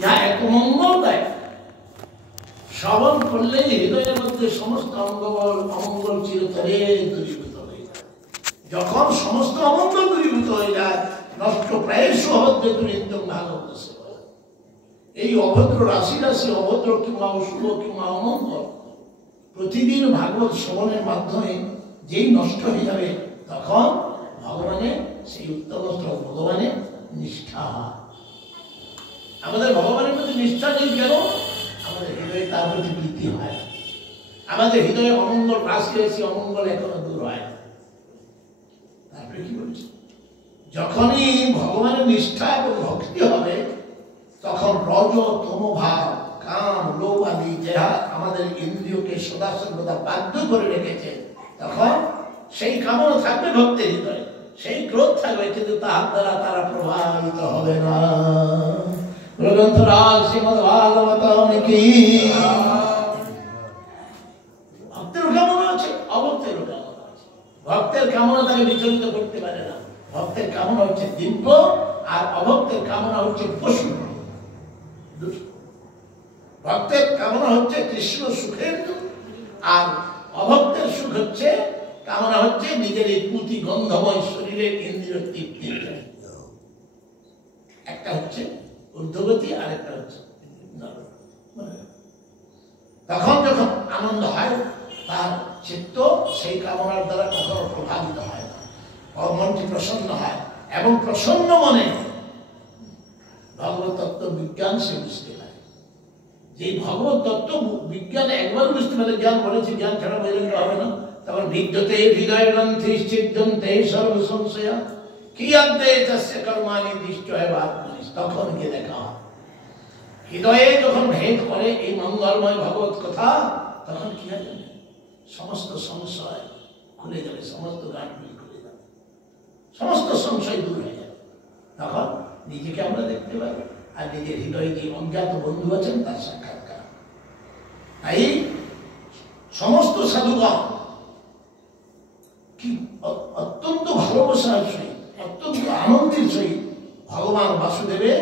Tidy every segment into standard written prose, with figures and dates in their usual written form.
ইহা এক মঙ্গল দেয়। শ্রবণ করলেই হৃদয়ের মধ্যে সমস্ত অমঙ্গল চিরতরে দূরীভূত হয়ে যায়। যখন সমস্ত অমঙ্গল দূরীভূত হয়ে যায়, নষ্ট প্রায় সহজে দুরিন্দম ভাগবত সেবা। এই অভদ্র রাশি রাশি অভদ্র কিংবা অশুভ কিংবা অমঙ্গল প্রতিদিন ভাগবত শ্রবণের মাধ্যমে যেই নষ্ট হয়ে যাবে, তখন ভগবানের সেই উত্তমস্ত ভগবানের নিষ্ঠা হয়। আমাদের ভগবানের প্রতি নিষ্ঠা নেই কেন? আমাদের হৃদয়ে তার প্রতি প্রীতি হয় না। আমাদের হৃদয়ে অমঙ্গল রাশি রাশি অমঙ্গল এখনো দূর হয় না। তারপরে কি বলছে? যখনই ভগবানের নিষ্ঠা এবং ভক্তি হবে, তখন রজ তম ভাব, কাম, লোভ আদি যারা আমাদের ইন্দ্রিয়কে সদা সর্বদা বাধ্য করে রেখেছে, তখন সেই কামনা থাকবে ভক্তের হৃদয়ে, সেই ক্রোধ থাকবে, কিন্তু তার দ্বারা তারা প্রভাবিত হবে না। গ্রন্থরাজ শ্রীমদ্ ভাগবতম কি। ভক্তের কামনা আছে, অভক্তেরও কামনা আছে। ভক্তের কামনা তাকে বিচলিত করতে পারে না। ভক্তের কামনা হচ্ছে দিব্য, আর অভক্তের কামনা হচ্ছে পশু। ভক্তের কামনা হচ্ছে কৃষ্ণ সুখের, আর অভক্তের সুখ হচ্ছে কামনা হচ্ছে নিজের এই পুঁতি গন্ধময় শরীরের ইন্দ্রিয় তৃপ্তির। একটা হচ্ছে ঊর্ধ্বগতি, আর একটা হচ্ছে তখন যখন আনন্দ হয়, তার চিত্ত সেই কামনার দ্বারা কখনো প্রভাবিত হয় না, মনটি প্রসন্ন হয়, এবং প্রসন্ন মনে ভগবত তত্ত্ব বিজ্ঞান সে বুঝতে পারে। যে ভগবত তত্ত্ব বিজ্ঞান একবার বুঝতে পারে, জ্ঞান বলেছে, জ্ঞান ছাড়া বোঝা হবে না। তখন বিদ্যতে হৃদয় গ্রন্থি ছিদ্যন্তে সর্ব সংশয় কিয়ন্তে তস্য কর্মাণি দৃষ্টয় আত্মনিষ্ঠ। তখন গিয়ে দেখা হয় হৃদয়ে যখন ভেদ করে এই মঙ্গলময় ভগবত কথা, তখন কি হয় জানেন? সমস্ত সংশয় খুলে যাবে, সমস্ত গাঁটগুলি খুলে যাবে, সমস্ত সংশয় দূর হয়ে যাবে। তখন নিজেকে আমরা দেখতে পাবো, আর নিজের হৃদয়ে যে অজ্ঞাত বন্ধু আছেন তার সাক্ষাৎকার। তাই সমস্ত সাধুগণ কি অত্যন্ত ভালোবাসার সহিত, অত্যন্ত আনন্দের সহিত ভগবান বাসুদেবের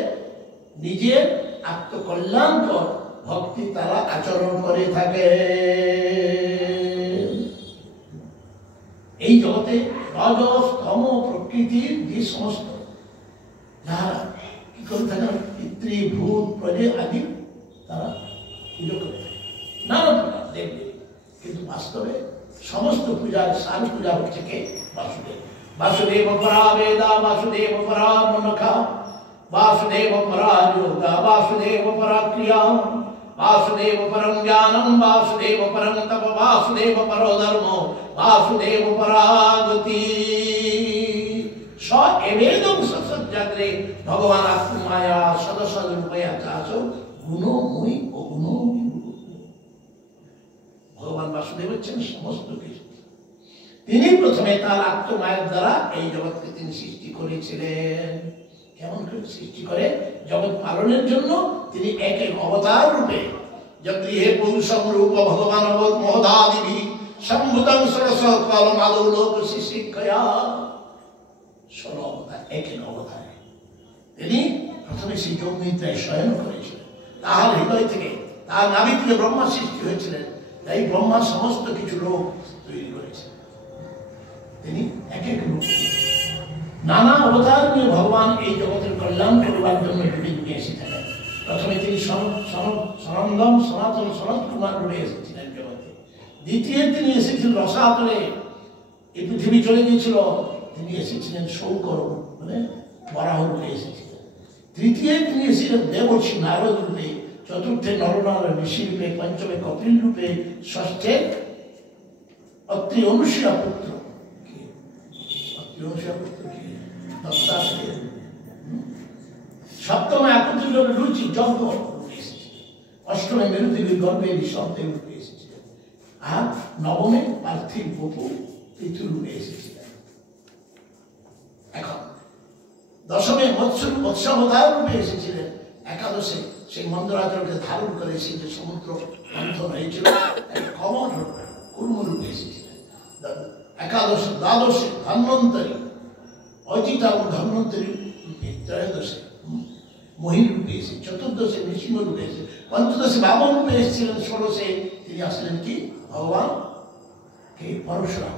নিজের আত্মকল্যাণকর ভক্তি তারা আচরণ করে থাকে। এই জগতে রজস তম প্রকৃতির যে সমস্ত যারা কি করে থাকেন, পিতৃ ভূত প্রজে আদি, তারা পুজো করে থাকে নানা প্রকার দেবদেবী, কিন্তু বাস্তবে সমস্ত পূজার সার পূজা হচ্ছে কে? বাসুদেব। বাসুদেব পরা বেদা, বাসুদেব পরা মনখা, वासुदेव परा योगा, वासुदेव परा क्रिया, वासुदेव परम ज्ञानम, वासुदेव परम तप, वासुदेव परो धर्म, वासुदेव परा गति। स एवेदं ससज्जाग्रे भगवान आत्ममाया सदसद्रूपया चासो गुणोमयी अगुणोमयी। भगवान वासुदेव হচ্ছেন সমস্ত কিছু। তিনি প্রথমে তার আত্মমায়ার দ্বারা এই জগৎকে তিনি সৃষ্টি করেছিলেন। কেমন করে সৃষ্টি করে? জগৎ পালনের জন্য তিনি এক এক অবতার রূপে, যগৃহে পুরুষং রূপ ভগবান মহদাদিভি সম্ভূতং ষোড়শ কালম আদৌ লোক শিক্ষয়া। 16 অবতার, এক এক অবতারে তিনি প্রথমে সেই যোগনিদ্রায় শয়ন করেছিলেন। তাহার হৃদয় থেকে, তার নাভি থেকে ব্রহ্মা সৃষ্টি হয়েছিলেন। তাই ব্রহ্মা সমস্ত কিছু লোক তৈরি করেছেন। তিনি এক এক রূপ, নানা অবতার নিয়ে ভগবান এই জগতের কল্যাণ করবার জন্য যুগে যুগে এসে থাকেন। প্রথমে তিনি সনন্দম সনাতন সনত কুমার রূপে এসেছিলেন জগতে। দ্বিতীয় তিনি এসেছিলেন রসাতলে, এই পৃথিবী চলে গিয়েছিল, তিনি এসেছিলেন শৌকর মানে বরাহ রূপে এসেছিলেন। তৃতীয় তিনি এসেছিলেন দেবর্ষি নারদ রূপে, চতুর্থে নরনারায়ণ ঋষি রূপে, পঞ্চমে কপিল রূপে, ষষ্ঠে অত্রি অনুসূয়া পুত্র, সপ্তমে একত্রিত রুচি যজ্ঞ রূপে এসেছিলেন, অষ্টমে মেরুদেবীর গর্ভে ঋষভদেব রূপে এসেছিলেন, আর নবমে পার্থিব বপু পৃথু রূপে এসেছিলেন। এখন দশমে মৎস্যাবতার রূপে এসেছিলেন। একাদশে সেই মন্দরাচলকে ধারণ করে সেই যে সমুদ্র মন্থন হয়েছিল কমল কুর্ম রূপে এসেছিলেন। একাদশে দ্বাদশে ধন্বন্তরী অজিতা ও ধন্বন্তরী রূপে, ত্রয়োদশে মহির রূপে এসে, চতুর্দশে নৃসিংহ রূপে এসে, পঞ্চদশে বামন রূপে এসেছিলেন, ষোড়শে তিনি আসলেন কি ভগবান কে পরশুরাম,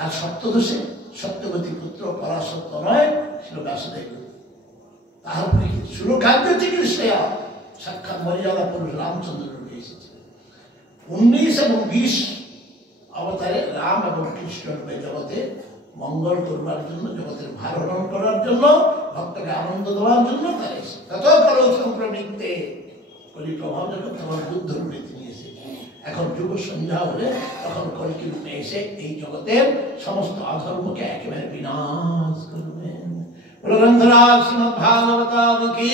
আর সপ্তদশে সত্যবতী পুত্র পরাশর নয় ছিল ব্যাসদেব। তারপরে সুরখাদ্য চিকিৎসা সাক্ষাৎ মর্যাদা পুরুষ রামচন্দ্র রূপে এসেছিলেন। 19 এবং 20 অবতারে রাম এবং কৃষ্ণ রূপে জগতে মঙ্গল করবার জন্য, জগতের ভার হরণ করার জন্য, ভক্তকে আনন্দ দেওয়ার জন্য তারা এসে তত কালো সংক্রমিতে কলি প্রভাব যখন তখন বুদ্ধ রূপে তিনি এসে, এখন যুব সন্ধ্যা হলে তখন কলিকি রূপে এসে এই জগতের সমস্ত অধর্মকে একেবারে বিনাশ করবেন। গ্রন্থরাজ শ্রীমদ্ ভাগবত কি